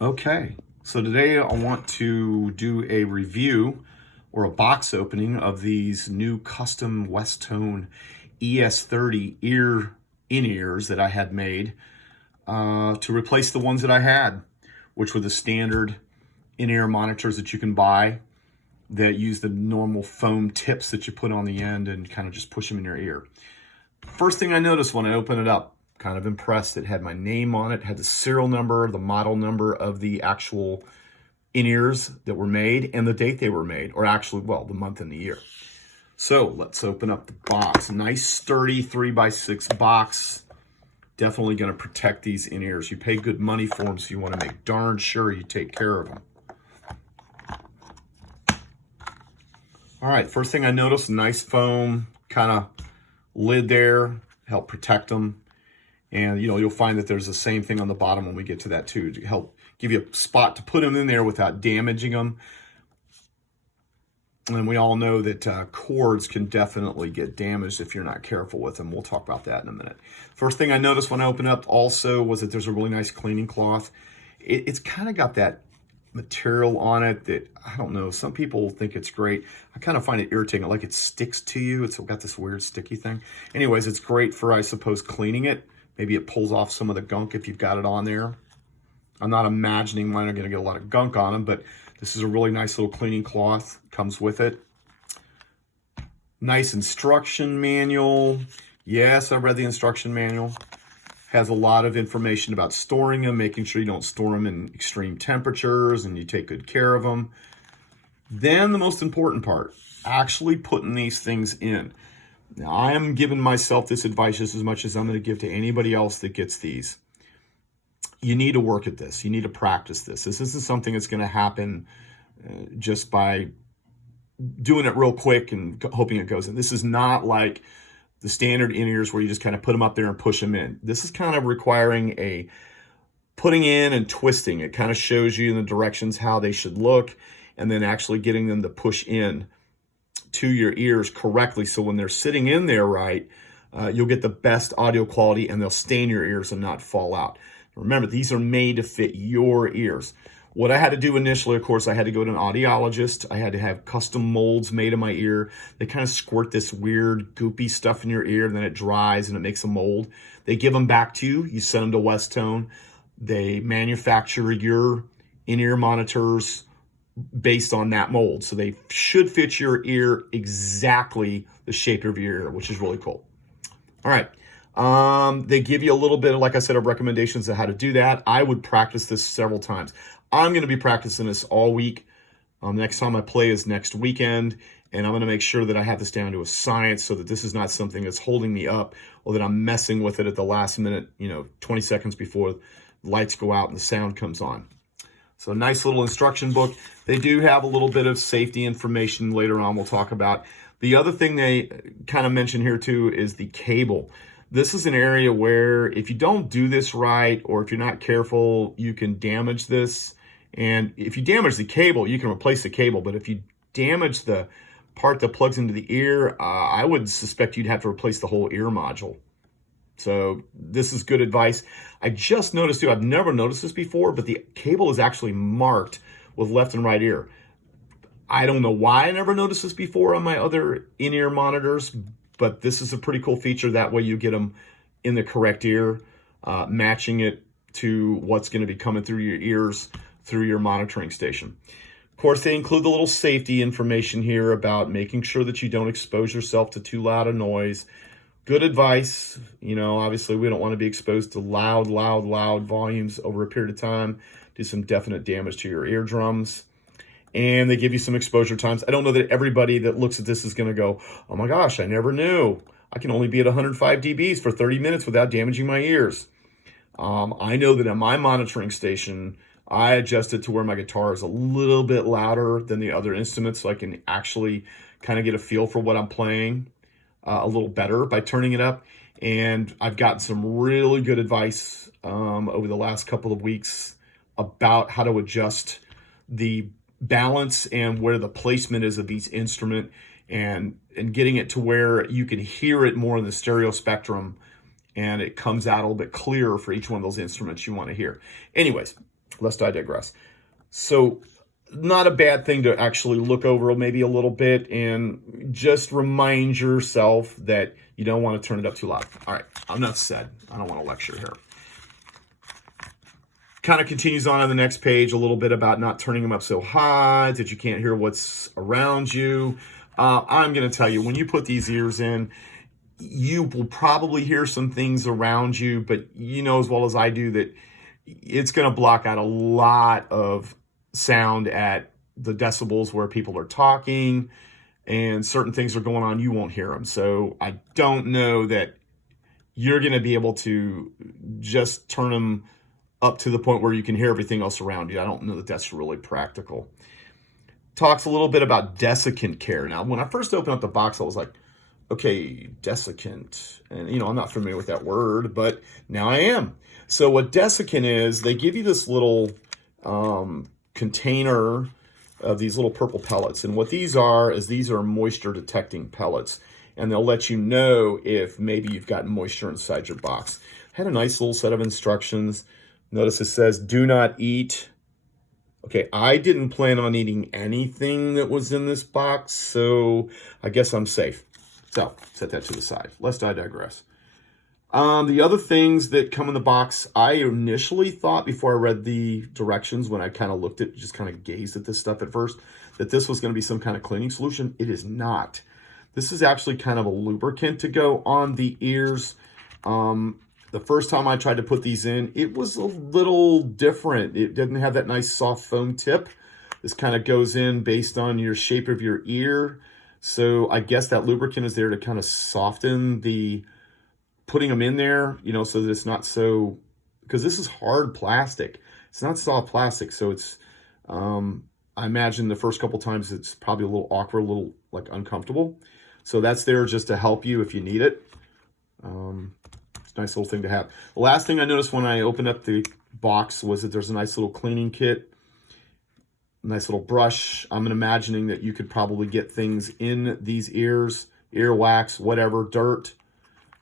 Okay, so today I want to do a review or a box opening of these new custom Westone ES30 in-ears that I had made to replace the ones that I had, which were the standard in-ear monitors that you can buy that use the normal foam tips that you put on the end and kind of just push them in your ear. First thing I noticed when I opened it up, kind of impressed, it had my name on it, had the serial number, the model number of the actual in-ears that were made and the date they were made, or actually, well, the month and the year. So let's open up the box. Nice sturdy 3x6 box. Definitely going to protect these in-ears. You pay good money for them, so you want to make darn sure you take care of them. All right, first thing I noticed, nice foam kind of lid there, help protect them. And you'll find that there's the same thing on the bottom when we get to that too, to help give you a spot to put them in there without damaging them. And we all know that cords can definitely get damaged if you're not careful with them. We'll talk about that in a minute. First thing I noticed when I opened up also was that there's a really nice cleaning cloth. It's kind of got that material on it that, I don't know, some people think it's great. I kind of find it irritating, like it sticks to you. It's got this weird sticky thing. Anyways, it's great for, I suppose, cleaning it. Maybe it pulls off some of the gunk if you've got it on there. I'm not imagining mine are going to get a lot of gunk on them, but this is a really nice little cleaning cloth. Comes with it. Nice instruction manual. Yes, I read the instruction manual. Has a lot of information about storing them, making sure you don't store them in extreme temperatures and you take good care of them. Then the most important part, actually putting these things in. Now, I am giving myself this advice just as much as I'm going to give to anybody else that gets these. You need to work at this. You need to practice this. This isn't something that's going to happen just by doing it real quick and hoping it goes in. This is not like the standard in-ears where you just kind of put them up there and push them in. This is kind of requiring a putting in and twisting. It kind of shows you in the directions how they should look and then actually getting them to push in to your ears correctly, so when they're sitting in there right, you'll get the best audio quality and they'll stay in your ears and not fall out. Remember, these are made to fit your ears. What I had to do initially, of course, I had to go to an audiologist. I had to have custom molds made in my ear. They kind of squirt this weird goopy stuff in your ear, and then it dries and it makes a mold. They give them back to you. You send them to Westone. They manufacture your in-ear monitors based on that mold. So they should fit your ear exactly the shape of your ear, which is really cool. All right. They give you a little bit, like I said, of recommendations on how to do that. I would practice this several times. I'm going to be practicing this all week. Next time I play is next weekend, and I'm going to make sure that I have this down to a science so that this is not something that's holding me up or that I'm messing with it at the last minute, 20 seconds before the lights go out and the sound comes on. So a nice little instruction book. They do have a little bit of safety information later on we'll talk about. The other thing they kind of mention here too is the cable. This is an area where if you don't do this right, or if you're not careful, you can damage this. And if you damage the cable, you can replace the cable. But if you damage the part that plugs into the ear, I would suspect you'd have to replace the whole ear module. So this is good advice. I just noticed too, I've never noticed this before, but the cable is actually marked with left and right ear. I don't know why I never noticed this before on my other in-ear monitors, but this is a pretty cool feature. That way you get them in the correct ear, matching it to what's going to be coming through your ears through your monitoring station. Of course, they include the little safety information here about making sure that you don't expose yourself to too loud a noise. Good advice. Obviously we don't want to be exposed to loud volumes over a period of time. Do some definite damage to your eardrums. And they give you some exposure times. I don't know that everybody that looks at this is going to go, oh my gosh, I never knew. I can only be at 105 dBs for 30 minutes without damaging my ears. I know that on my monitoring station, I adjust it to where my guitar is a little bit louder than the other instruments, so I can actually kind of get a feel for what I'm playing a little better by turning it up. And I've gotten some really good advice over the last couple of weeks about how to adjust the balance and where the placement is of each instrument, and getting it to where you can hear it more in the stereo spectrum and it comes out a little bit clearer for each one of those instruments you want to hear. Anyways, lest I digress. So not a bad thing to actually look over maybe a little bit and just remind yourself that you don't want to turn it up too loud. All right, enough said. I don't want to lecture here. Kind of continues on the next page a little bit about not turning them up so high that you can't hear what's around you. I'm going to tell you, when you put these ears in, you will probably hear some things around you, but you know as well as I do that it's going to block out a lot of sound at the decibels where people are talking and certain things are going on. You won't hear them. So I don't know that you're going to be able to just turn them up to the point where you can hear everything else around you. I don't know that that's really practical. Talks a little bit about desiccant care. Now, when I first opened up the box, I was like, okay, desiccant. And, you know, I'm not familiar with that word, but now I am. So what desiccant is, they give you this little container of these little purple pellets. And what these are is these are moisture detecting pellets. And they'll let you know if maybe you've got moisture inside your box. Had a nice little set of instructions. Notice it says, do not eat. Okay, I didn't plan on eating anything that was in this box, so I guess I'm safe. So, set that to the side, lest I digress. The other things that come in the box, I initially thought before I read the directions, when I kind of looked at, just kind of gazed at this stuff at first, that this was going to be some kind of cleaning solution. It is not. This is actually kind of a lubricant to go on the ears. The first time I tried to put these in, it was a little different. It didn't have that nice soft foam tip. This kind of goes in based on your shape of your ear. So I guess that lubricant is there to kind of soften the putting them in there, you know, so that it's not so, because this is hard plastic. It's not soft plastic. So it's, I imagine the first couple times it's probably a little awkward, a little like uncomfortable. So that's there just to help you if you need it. Nice little thing to have. The last thing I noticed when I opened up the box was that there's a nice little cleaning kit, nice little brush. I'm imagining that you could probably get things in these ears, earwax, whatever, dirt,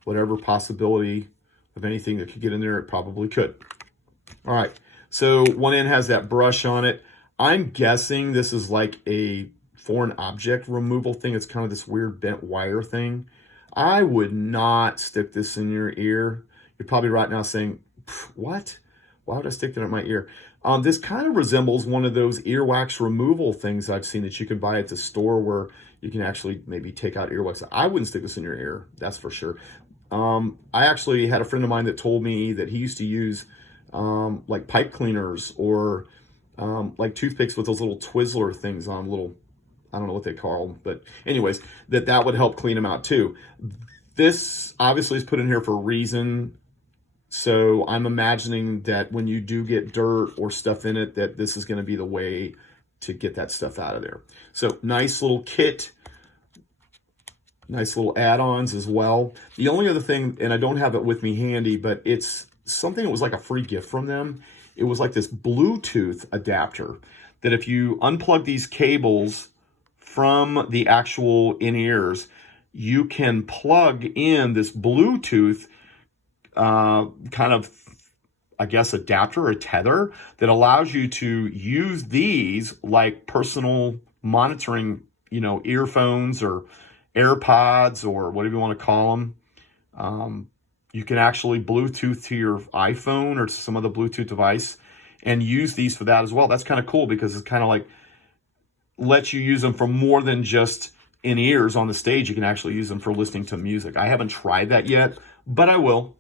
whatever possibility of anything that could get in there, it probably could. All right, so one end has that brush on it. I'm guessing this is like a foreign object removal thing. It's kind of this weird bent wire thing. I would not stick this in your ear. You're probably right now saying, what? Why would I stick that in my ear? This kind of resembles one of those earwax removal things I've seen that you can buy at the store where you can actually maybe take out earwax. I wouldn't stick this in your ear, that's for sure. I actually had a friend of mine that told me that he used to use like pipe cleaners or like toothpicks with those little Twizzler things on, little, I don't know what they call them, but anyways, that would help clean them out too. This obviously is put in here for a reason. So I'm imagining that when you do get dirt or stuff in it, that this is going to be the way to get that stuff out of there. So nice little kit, nice little add-ons as well. The only other thing, and I don't have it with me handy, but it's something that was like a free gift from them. It was like this Bluetooth adapter that if you unplug these cables from the actual in-ears, you can plug in this Bluetooth kind of, I guess, adapter or tether that allows you to use these like personal monitoring, you know, earphones or AirPods or whatever you want to call them. You can actually Bluetooth to your iPhone or to some other Bluetooth device and use these for that as well. That's kind of cool because it's kind of like lets you use them for more than just in ears on the stage. You can actually use them for listening to music. I haven't tried that yet, but I will.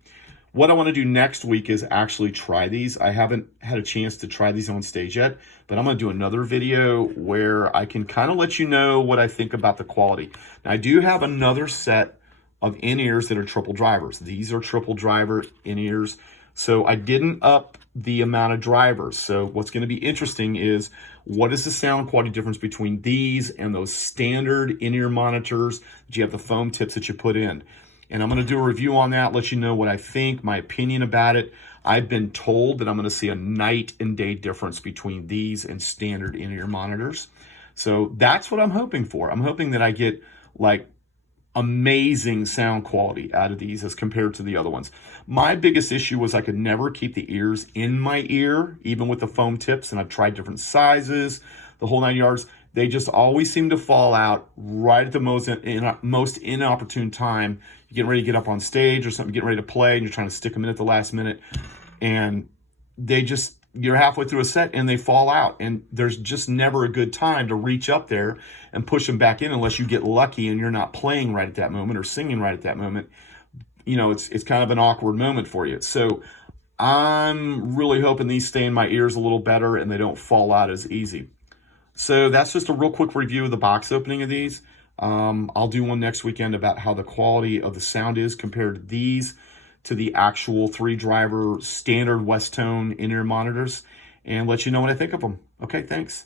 What I want to do next week is actually try these. I haven't had a chance to try these on stage yet, but I'm going to do another video where I can kind of let you know what I think about the quality. Now, I do have another set of in-ears that are triple drivers. These are triple driver in-ears. So I didn't up the amount of drivers. So what's going to be interesting is what is the sound quality difference between these and those standard in-ear monitors that you have the foam tips that you put in. And I'm going to do a review on that, let you know what I think, my opinion about it. I've been told that I'm going to see a night and day difference between these and standard in-ear monitors. So that's what I'm hoping for. I'm hoping that I get like amazing sound quality out of these as compared to the other ones. My biggest issue was I could never keep the ears in my ear, even with the foam tips, and I've tried different sizes, the whole 9 yards. They just always seem to fall out right at the most inopportune time. You're getting ready to get up on stage or something, getting ready to play, and you're trying to stick them in at the last minute, and you're halfway through a set and they fall out, and there's just never a good time to reach up there and push them back in unless you get lucky and you're not playing right at that moment or singing right at that moment. You know, it's kind of an awkward moment for you. So I'm really hoping these stay in my ears a little better and they don't fall out as easy. So that's just a real quick review of the box opening of these. I'll do one next weekend about how the quality of the sound is compared to these, to the actual 3-driver standard Westone in-ear monitors, and let you know what I think of them. Okay, thanks.